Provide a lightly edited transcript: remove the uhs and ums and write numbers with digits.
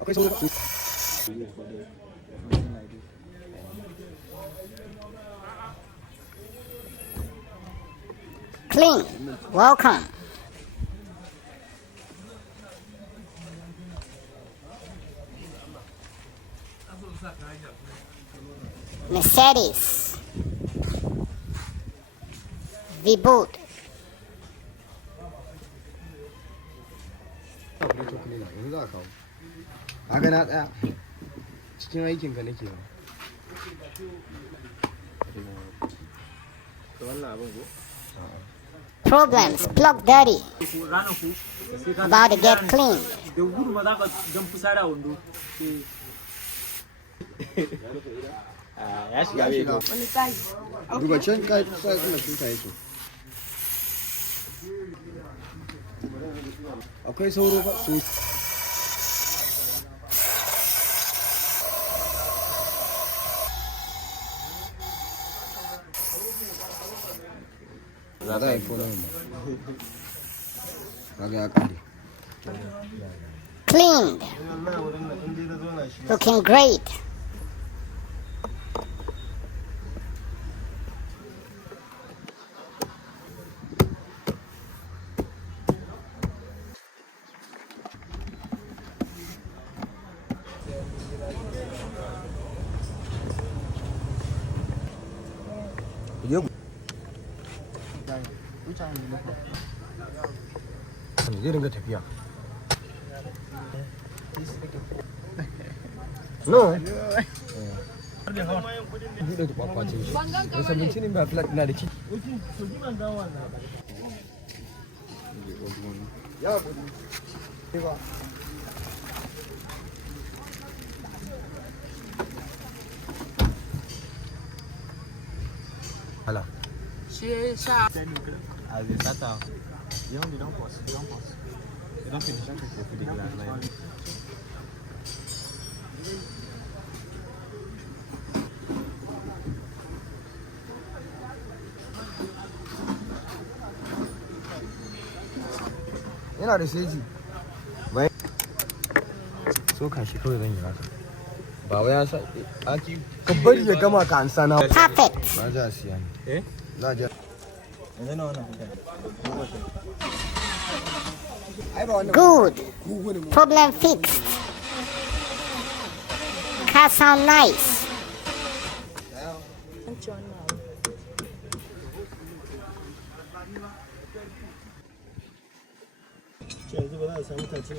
akwai sauro ba Clean. Welcome. Mercedes. V-boot. yanzu za a kawo haka na tsaya cikin aikin ka nake Problems. Plug dirty. About to get clean. ya shiga duba can ka sa kuma shuka yake akwai sauro ba su za a yi fona ba kaga ya kare Cleaned. Looking great. zai ringa tafiya no buɗe da kwakwacin shi da sabinci ne ba flat na da ciki hala yana da seji bai so ka shi kawai zan yi haka ba wai ya sa aki ka bari ya gama ka ansa na Perfect. ba za siya ne za a Good. Problem fixed. Car sound nice. yanzu ba za a samu tace